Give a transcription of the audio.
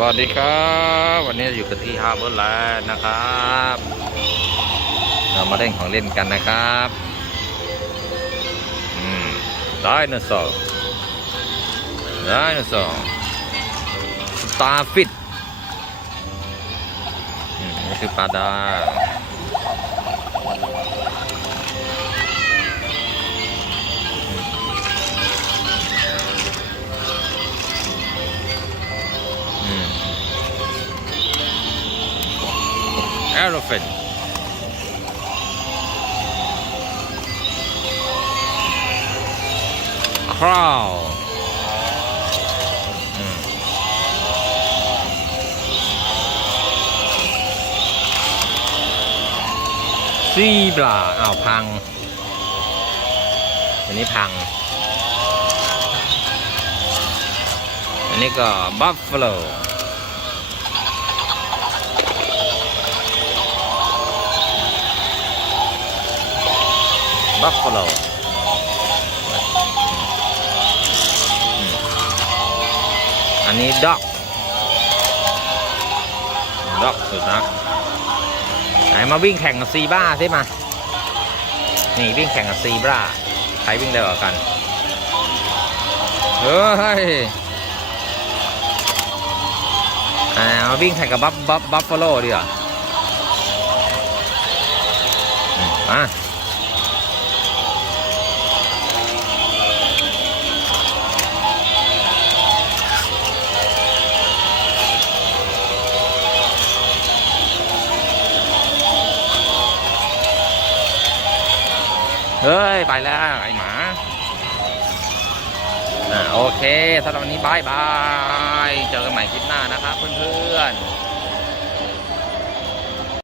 สวัสดีครับวันนี้อยู่กันที่ฮาร์เบอร์แลนด์นะครับ เรามาเล่นของเล่นกันนะครับอืมไดโนเสาร์ไดโนเสาร์สตาร์ฟิตอืมนี่คือปลาดา elephant crow ซีบลาอ้าว พัง อันนี้พัง อันนี้ก็บัฟฟ a โล บัฟฟ a โลอันนี้ด็อกด็อกสุดนะไหนมาวิ่งแข่งกับซีบ้าสิมา นี่วิ่งแข่งกับซีบ้าใครวิ่งเร็วกว่ากัน เฮ้ยอ่ามาวิ่งแข่งกับบัฟบัฟบัฟฟาโลดีกว่าอืม เฮ้ย ไปแล้ว ไอหมาอ่าโอเคสำหรับวันนี้บายบาย เจอกันใหม่คลิปหน้านะครับเพื่อน